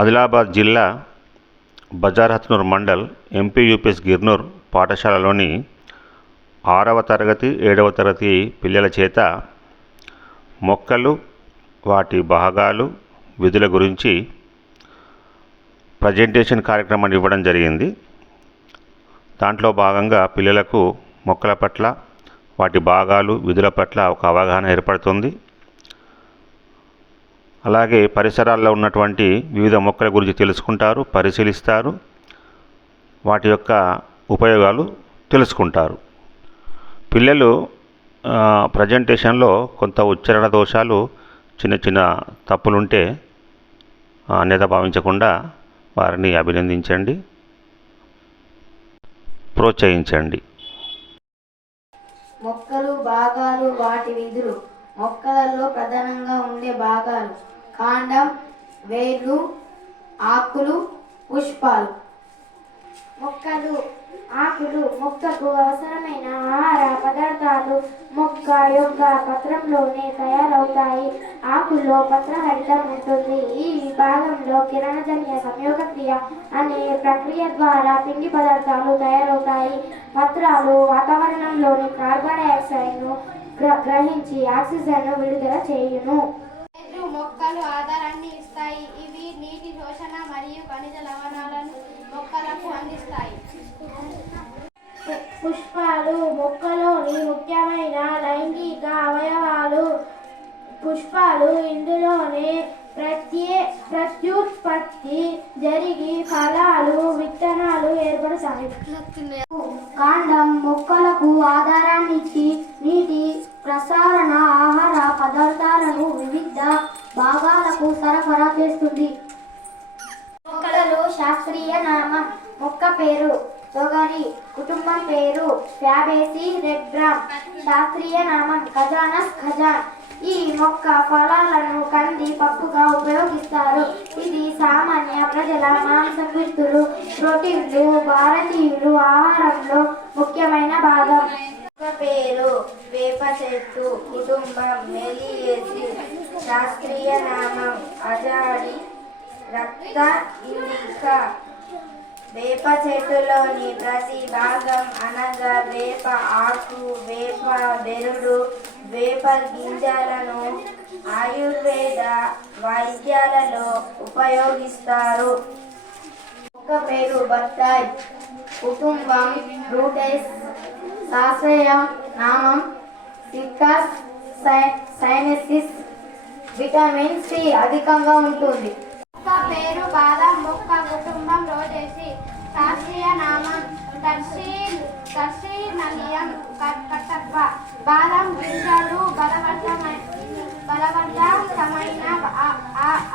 ఆదిలాబాద్ జిల్లా బజార్ హత్నూర్ మండల్ ఎంపీయూపీఎస్ గిర్నూర్ పాఠశాలలోని 6వ తరగతి 7వ తరగతి పిల్లల చేత మొక్కలు, వాటి భాగాలు, విధుల గురించి ప్రజెంటేషన్ కార్యక్రమాన్ని ఇవ్వడం జరిగింది. దాంట్లో భాగంగా పిల్లలకు మొక్కల పట్ల, వాటి భాగాలు, విధుల పట్ల ఒక అవగాహన ఏర్పడుతుంది. అలాగే పరిసరాల్లో ఉన్నటువంటి వివిధ మొక్కల గురించి తెలుసుకుంటారు, పరిశీలిస్తారు, వాటి యొక్క ఉపయోగాలు తెలుసుకుంటారు. పిల్లలు ప్రజెంటేషన్లో కొంత ఉచ్చారణ దోషాలు, చిన్న చిన్న తప్పులుంటే అన్యథా భావించకుండా వారిని అభినందించండి, ప్రోత్సహించండి. మొక్కలు, భాగాలు, వాటి విధులు. మొక్కలలో ప్రధానంగా ఉండే భాగాలు: కాండం, వేర్లు, ఆకులు, పుష్పాలు. మొక్కలు, ఆకులు మొక్కకు అవసరమైన ఆహార పదార్థాలు మొక్క యొక్క పత్రంలోనే తయారవుతాయి. ఆకుల్లో పత్రహరితం ఉంటుంది. ఈ విభాగంలో కిరణజన్య సంయోగక్రియ అనే ప్రక్రియ ద్వారా పిండి పదార్థాలు తయారవుతాయి. పత్రాలు వాతావరణంలోని కార్బన్ డయాక్సైడ్ను గ్రహించి ఆక్సిజన్ను విడుదల చేయును. మొక్కలు ఆధారాన్ని ఇస్తాయి. ఇవి నీటి శోషణ మరియు ఖనిజ లవణాలను మొక్కలకు అందిస్తాయి. పుష్పాలు మొక్కలోని ముఖ్యమైన లైంగిక అవయవాలు. పుష్పాలు ఇందులోనే ప్రత్యుత్పత్తి జరిగి ఫలాలు, విత్తనాలు ఏర్పడతాయి. కాండం మొక్కలకు ఆధారాన్నిచ్చి నీటి ప్రసారణ, ఆహార పదార్థాలను వివిధ భాగాలకు సరఫరా చేస్తుంది. మొక్కలలో శాస్త్రీయ నామం: మొక్క పేరు తొగరి, కుటుంబం పేరు ఫ్యాబేసి రెడ్గ్రామ్, శాస్త్రీయ నామం ఖజానస్ ఖజాన్. ఈ మొక్క ఫలాలను కంది పప్పుగా ఉపయోగిస్తారు. ఇది సామాన్య ప్రజల మాంసకృతులు, ప్రోటీన్లు, భారతీయులు ఆహారంలో ముఖ్యమైన భాగం. మొక్క పేరు వేప చెట్టు, కుటుంబం మెలియేసి, శాస్త్రీయ నామం అజాడి రక్త ఇండికా. వేప చెట్టులోని ప్రతి భాగం అనగా వేప ఆకు, వేప బెరడు, వేప గింజలను ఆయుర్వేద వైద్యాలలో ఉపయోగిస్తారు. మొక్క పేరు బత్తాయి, కుటుంబం రూటేస్, శాస్త్రీయ నామం సిట్రస్ సైనెన్సిస్. విటమిన్ సి అధికంగా ఉంటుంది. మొక్క పేరు బాదం మొక్క, కుటుంబం రోజేసి, శాస్త్రీయ నామం టర్సినలియం కట్టప్ప. బాదం గింజలు బలవర్ధకమైన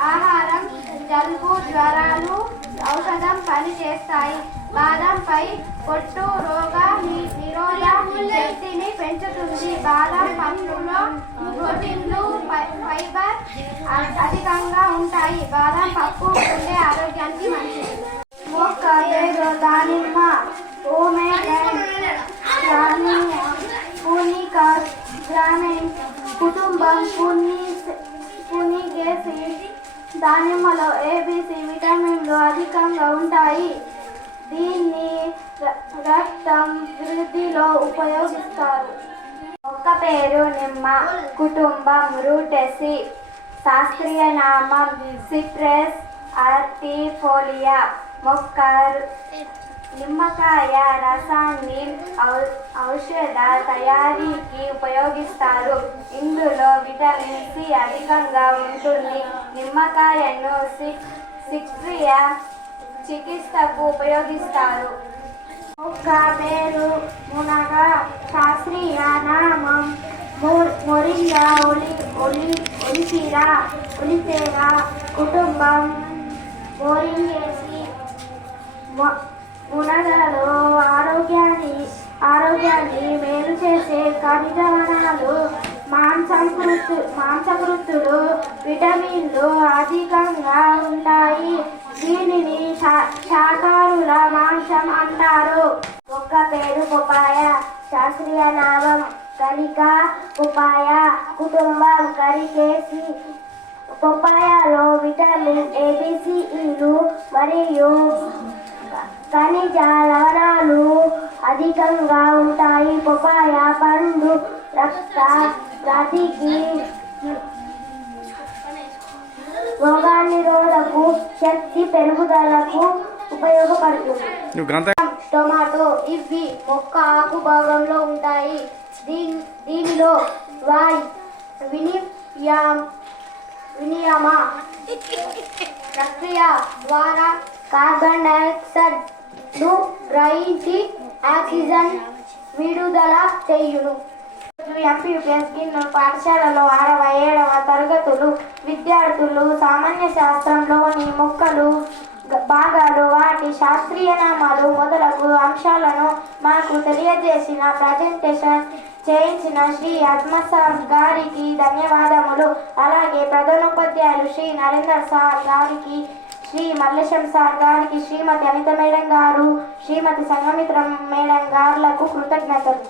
ఆహారం, జలుబు, జ్వరాలు ఔషధం పని చేస్తాయి. బాదంపై పొట్టు రోగ నిరోధక శక్తిని పెంచుతుంది. బాదం పప్పులో ప్రోటీన్లు, ఫైబర్ అధికంగా ఉంటాయి. బాదం పప్పు ఉండే ఆరోగ్యానికి మంచిది. మొక్క పేరు దానిమ్మ, పూనికాస్ గ్రామీణ, కుటుంబం పూనిగేసి. దానిమ్మలో ఏబిసి విటమిన్లు అధికంగా ఉంటాయి. దీన్ని రక్తం వృద్ధిలో ఉపయోగిస్తారు. మొక్క పేరు నిమ్మ, కుటుంబం రూటేసి, శాస్త్రీయ నామం సిట్రస్ ఆర్టిఫోలియా. మొక్క నిమ్మకాయ రసాన్ని ఔషధ తయారీకి ఉపయోగిస్తారు. ఇందులో విటమిన్ సి అధికంగా ఉంటుంది. నిమ్మకాయను శస్త్రక్రియ చికిత్సకు ఉపయోగిస్తారు. మొక్క పేరు మునగ, శాస్త్రీయ నామం మొరింగా ఒలిఫెరా, కుటుంబం మోరింగేసి. మునగలో ఆరోగ్యాన్ని మేలు చేసే ఖనిజ లవణాలు, మాంసకృతులు, విటమిన్లు అధికంగా ఉంటాయి. దీనిని శాకాహారుల మాంసం అంటారు. మొక్క పేరు పపాయ, శాస్త్రీయ నామం కలికా పపాయ, కుటుంబం కరికేసి. పపాయలో vitamin A, B, C, E మరియు ఖనిజ లవణాలు అధికంగా ఉంటాయి. పపాయ పండు రక్త ప్రతికి రోగనిరోధక శక్తి పెరుగుదలకు ఉపయోగపడుతుంది. టొమాటో ఇవి మొక్క ఆకు భాగంలో ఉంటాయి. దీనిలో వినియమ ప్రక్రియ ద్వారా కార్బన్ డైఆక్సైడ్ ను గ్రహించి ఆక్సిజన్ విడుదల చేయును. ఎంపీపీఎస్ పాఠశాలలో 6వ 7వ తరగతులు విద్యార్థులు సామాన్య శాస్త్రంలోని మొక్కలు భాగాలు, వాటి శాస్త్రీయ నామాలు మొదలగు అంశాలను మాకు తెలియజేసిన ప్రజెంటేషన్ చేయించిన శ్రీ ఆత్మసార్ గారికి ధన్యవాదములు. అలాగే ప్రధానోపాధ్యాయులు శ్రీ నరేందర్ సార్ గారికి, శ్రీ మల్లేశం సార్ గారికి, శ్రీమతి అనిత మేడం గారు, శ్రీమతి సంగమిత్ర మేడం గారులకు కృతజ్ఞతలు.